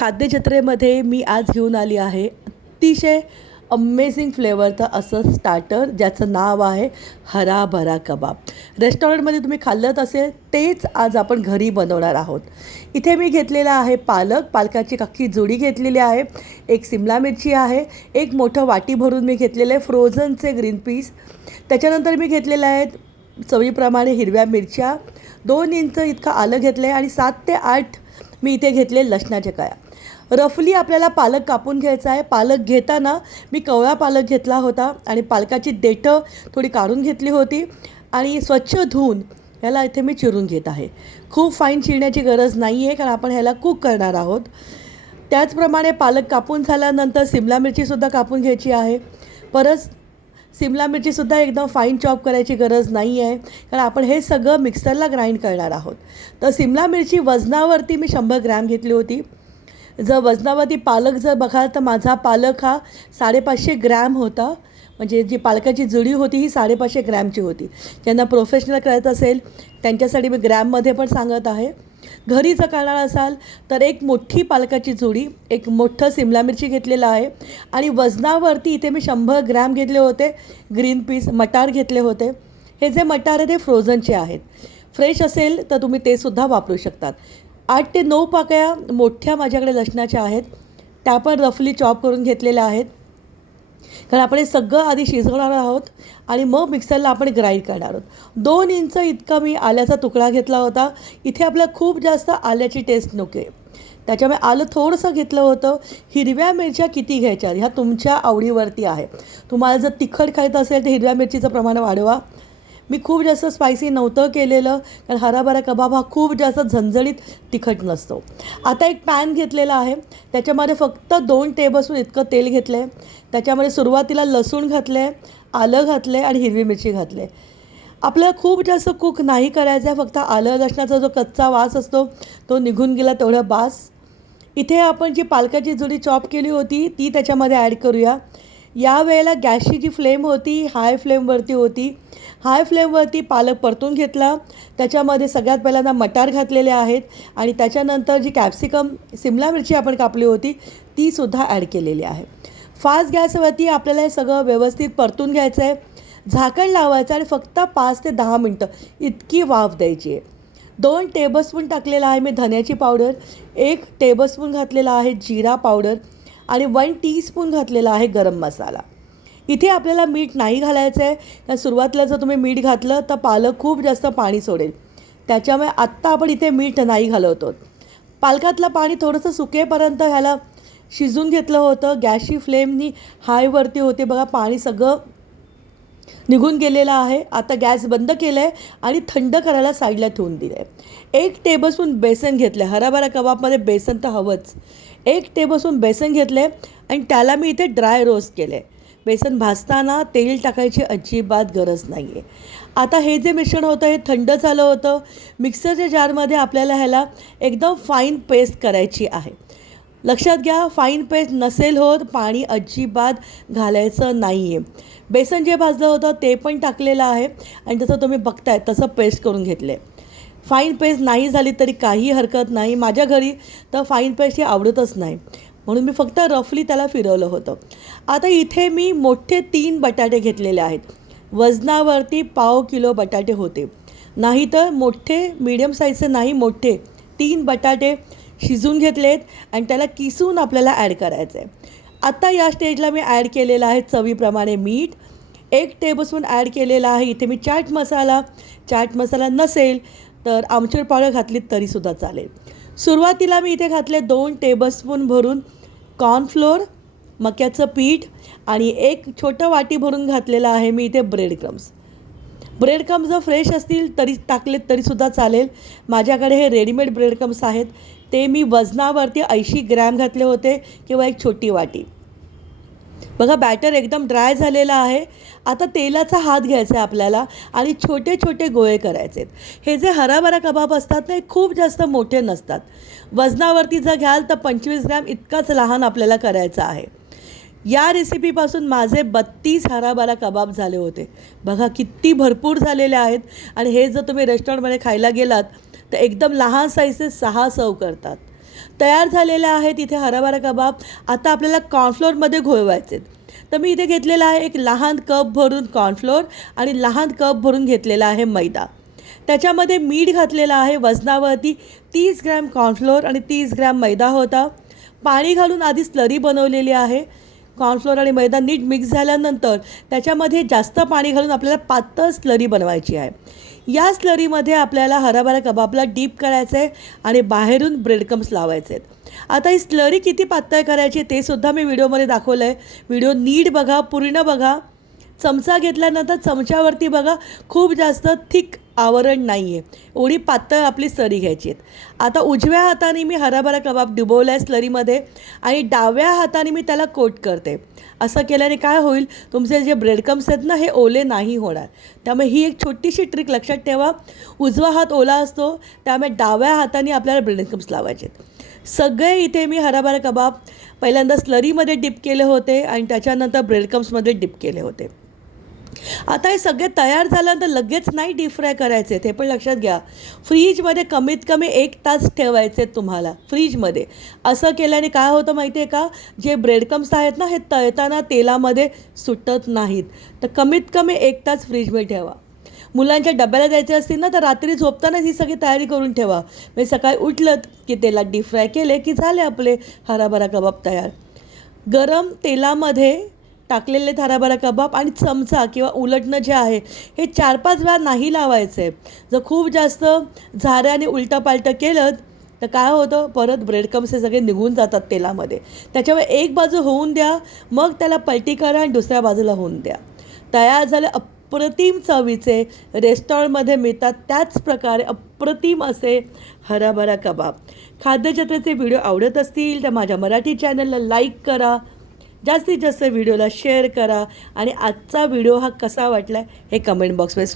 खाद्यजत्रेमध्ये मी आज घेऊन आली आहे. अतिशय अमेझिंग फ्लेवरचं असं स्टार्टर ज्याचं नाव आहे हरा भरा कबाब. रेस्टॉरंटमध्ये तुम्ही खाल्लंत असेल तेच आज आपण घरी बनवणार आहोत. इथे मी घेतलेला आहे पालक पालकाची अख्खी जुडी घेतलेली आहे. एक सिमला मिरची आहे एक मोठं वाटी भरून मी घेतलेलं आहे फ्रोझनचे ग्रीन पीस त्याच्यानंतर मी घेतलेलं आहे चवीप्रमाणे हिरव्या मिरच्या. दोन इंच इतकं आलं घेतलं आहे आणि सात ते आठ मी इथे घेतले लसणाच्या काया. रफली आपल्याला पालक कापून घ्यायचा आहे. पालक घेताना मी कवळा पालक घेतला होता आणि पालकाची देठं थोडी काढून घेतली होती आणि स्वच्छ धुवून ह्याला इथे मी चिरून घेत आहे. खूप फाईन चिरण्याची गरज नाही आहे कारण आपण ह्याला कुक करणार आहोत. त्याचप्रमाणे पालक कापून झाल्यानंतर सिमला मिरचीसुद्धा कापून घ्यायची आहे. परत सिमला मिरचीसुद्धा एकदम फाईन चॉप करायची गरज नाही आहे कारण आपण हे सगळं मिक्सरला ग्राइंड करणार आहोत. तर सिमला मिरची वजनावरती मी शंभर ग्रॅम घेतली होती. जर वजनावरती पालक जर बघाल तर माझा पालक हा साडेपाचशे ग्रॅम होता. म्हणजे जी पालकाची जुडी होती ही साडेपाचशे ग्रॅमची होती. ज्यांना प्रोफेशनल करत असेल त्यांच्यासाठी मी ग्रॅममध्ये पण सांगत आहे. घरी जर करणार असाल तर एक मोठी पालकाची जुडी एक मोठं सिमला मिरची घेतलेलं आहे. आणि वजनावरती इथे मी शंभर ग्रॅम घेतले होते. ग्रीन पीस मटार घेतले होते. हे जे मटार आहे ते फ्रोझनचे आहेत. फ्रेश असेल तर तुम्ही ते सुद्धा वापरू शकतात. आठ ते नऊ पाकळ्या मोठ्या माझ्याकडे लसणाच्या आहेत. त्या पण रफली चॉप करून घेतलेल्या आहेत. कारण आपण हे सगळं आधी शिजवणार आहोत आणि मग मिक्सरला आपण ग्राइंड करणार आहोत. दोन इंच इतका मी आल्याचा तुकडा घेतला होता. इथे आपल्याला खूप जास्त आल्याची टेस्ट नको आहे त्याच्यामुळे आलं थोडंसं घेतलं होतं. हिरव्या मिरच्या किती घ्यायच्या? ह्या तुमच्या आवडीवरती आहे. तुम्हाला जर तिखट खायचं असेल तर हिरव्या मिरचीचं प्रमाण वाढवा. मी खूप जास्त स्पायसी नव्हतं केलेलं कारण हराभरा कबाब हा खूप जास्त झणझणीत तिखट नसतो. आता एक पॅन घेतलेला आहे. त्याच्यामध्ये फक्त दोन टेबलस्पून इतकं तेल घेतलं आहे त्याच्यामध्ये सुरुवातीला लसूण घातलं आहे आलं घातलं आहे आणि हिरवी मिरची घातली आहे आपल्याला खूप जास्त कुक नाही करायचं आहे फक्त आलं लसणाचा जो कच्चा वास असतो तो निघून गेला तेवढं बास. इथे आपण जी पालकाची जुडी चॉप केली होती ती त्याच्यामध्ये ॲड करूया. या वेळेला गॅसची जी फ्लेम होती हाय फ्लेमवरती होती. हाय फ्लेमवरती पालक परतून घेतला. त्याच्यामध्ये सगळ्यात पहिल्यांदा मटार घातलेले आहेत आणि त्याच्यानंतर जी कॅप्सिकम सिमला मिरची आपण कापली होती तीसुद्धा ॲड केलेली आहे. फास्ट गॅसवरती आपल्याला हे सगळं व्यवस्थित परतून घ्यायचं आहे. झाकण लावायचं आणि फक्त पाच ते दहा मिनटं इतकी वाफ द्यायची आहे. दोन टेबलस्पून टाकलेला आहे मी धन्याची पावडर एक टेबलस्पून घातलेला आहे जिरा पावडर आणि वन टीस्पून घातलेला आहे गरम मसाला. इथे आपल्याला मीठ नाही घालायचं आहे त्या सुरुवातीला जर तुम्ही मीठ घातलं तर पालक खूप जास्त पाणी सोडेल. त्याच्यामुळे आत्ता आपण इथे मीठ नाही घालवतो पालकातलं पाणी थोडंसं सुकेपर्यंत ह्याला शिजून घेतलं होतं. गॅसची फ्लेमनी हायवरती होते. बघा पाणी सगळं निघून गेलेलं आहे. आता गॅस बंद केलं आहे आणि थंड करायला साईडला ठेवून दिलं आहे एक टेबलस्पून बेसन घेतलं आहे हराभरा कबाबमध्ये बेसन तर हवंच. एक टेबलस्पून बेसन घेतलं आहे आणि त्याला मी इथे ड्राय रोस्ट केलं आहे बेसन भाजताना तेल टाकायची अजिबात गरज नाही आहे आता हे जे मिश्रण होतं हे थंड झालं होतं. मिक्सरच्या जारमध्ये आपल्याला ह्याला एकदम फाईन पेस्ट करायची आहे. लक्षात घ्या फाईन पेस्ट नसेल होत पाणी अजिबात घालायचं नाही आहे बेसन जे भाजलं होतं ते पण टाकलेलं आहे. आणि जसं तुम्ही बघताय तसं पेस्ट करून घेतले फाईन पेस्ट नाही झाली तरी काही हरकत नाही. माझ्या घरी तर फाईन पेस्ट ही आवडतच नाही. म्हणून मी फक्त रफली त्याला फिरवलं होतं. आता इथे मी मोठे तीन बटाटे घेतलेले आहेत. वजनावरती पाव किलो बटाटे होते. नाही तर मोठे मीडियम साईजचे नाही मोठे तीन बटाटे शिजून घेतलेत आणि त्याला किसून आपल्याला ॲड करायचं आहे आत्ता या स्टेजला मी ॲड केलेलं आहे चवीप्रमाणे मीठ. एक टेबलस्पून ॲड केलेला आहे. इथे मी चाट मसाला चाट मसाला नसेल तर आमचूर पावडर घातलीत तरीसुद्धा चालेल. सुरुवातीला मी इथे घातले दोन टेबलस्पून भरून कॉर्नफ्लोअर मक्याचं पीठ आणि एक छोटं वाटी भरून घातलेलं आहे मी इथे ब्रेड क्रम्स ब्रेड क्रम्स जर फ्रेश असतील तरी टाकलेत तरीसुद्धा चालेल. माझ्याकडे हे रेडीमेड ब्रेड क्रम्स आहेत. ते मी वजनावरती ऐंशी ग्रॅम घातले होते किंवा एक छोटी वाटी. बघा बॅटर एकदम ड्राय झालेला आहे. आता तेलाचा हात घ्यायचा आहे आपल्याला आणि छोटे छोटे गोळे करायचे हे जे हराभरा कबाब असतात ना हे खूप जास्त मोठे नसतात. वजनावरती जर घ्याल तर पंचवीस ग्रॅम इतकाच लहान आपल्याला करायचं आहे. या रेसिपीपासून माझे बत्तीस हराभरा कबाब झाले होते. बघा किती भरपूर झालेले आहेत. आणि हे जर तुम्ही रेस्टॉरंटमध्ये खायला गेलात तर एकदम लहान साईजचे सहा सर्व करतात. तयार झालेला आहे तिथे हराभरा कबाब. आता आपल्याला कॉर्नफ्लोअरमध्ये घोळवायचे तर मी इथे घेतलेला आहे एक लहान कप भरून कॉर्नफ्लोअर आणि लहान कप भरून घेतलेला आहे मैदा. त्याच्यामध्ये मीठ घातलेलं आहे वजनावरती तीस ग्रॅम कॉर्नफ्लोअर आणि तीस ग्रॅम मैदा होता. पाणी घालून आधी स्लरी बनवलेली आहे. कॉर्नफ्लोअर आणि मैदा नीट मिक्स झाल्यानंतर त्याच्यामध्ये जास्त पाणी घालून आपल्याला पातळ स्लरी बनवायची आहे. या स्लरीमध्ये आपल्याला हराभरा कबाबला डीप करायचं आहे आणि बाहेरून ब्रेडकम्स लावायचे आहेत आता ही स्लरी किती पातळ करायची ते सुद्धा मी व्हिडिओमध्ये दाखवलं आहे व्हिडिओ नीट बघा पूर्ण बघा. चमचा घेतल्यानंतर चमच्यावरती बघा खूप जास्त थिक आवरण नाही आहे एवढी पातळ आपली सरी घ्यायची आहेत. आता उजव्या हाताने मी हराभरा कबाब डुबवला आहे स्लरीमध्ये आणि डाव्या हाताने मी त्याला कोट करते. असं केल्याने काय होईल? तुमचे जे ब्रेडकम्स आहेत ना हे ओले नाही होणार. त्यामुळे ही एक छोटीशी ट्रिक लक्षात ठेवा. उजवा हात ओला असतो त्यामुळे डाव्या हाताने आपल्याला ब्रेडकम्स लावायचे सगळे इथे मी हराभरा कबाब पहिल्यांदा स्लरीमध्ये डिप केले होते आणि त्याच्यानंतर ब्रेडकम्समध्ये डिप केले होते. आता हे सगळे तयार झाल्यानंतर लगेच नाही डीप फ्राय करायचे ते पण लक्षात घ्या. फ्रीजमध्ये कमीत कमी एक तास ठेवायचे आहेत तुम्हाला फ्रीजमध्ये असं केल्याने काय होतं माहिती आहे का? जे ब्रेडकम्स आहेत ना हे तळताना तेलामध्ये सुटत नाहीत. तर कमीत कमी एक तास फ्रीजमध्ये ठेवा. मुलांच्या डब्याला द्यायचे असतील ना तर रात्री झोपतानाच ही सगळी तयारी करून ठेवा. म्हणजे सकाळी उठलं की तेलात डीप फ्राय केले की झाले आपले हराभरा कबाब तयार. गरम तेलामध्ये टाकलेले थराभरा कबाब आणि चमचा किंवा उलटणं जे आहे हे चार पाच वेळा नाही लावायचं. आहे जर खूप जास्त झाऱ्याने उलटं पालटं केलं तर काय होतं? परत ब्रेडकम्स हे सगळे निघून जातात तेलामध्ये. त्याच्यामुळे एक बाजू होऊन द्या मग त्याला पलटी करा आणि दुसऱ्या बाजूला होऊन द्या. तयार झाले अप्रतिम चवीचे रेस्टॉरंटमध्ये मिळतात त्याच प्रकारे अप्रतिम असे हराभरा कबाब. खाद्यजत्रेचे व्हिडिओ आवडत असतील तर माझ्या मराठी चॅनलला लाईक करा. जास्तीत जास्त व्हिडिओला शेअर करा आणि आजचा व्हिडिओ हा कसा वाटला हे कमेंट बॉक्समध्ये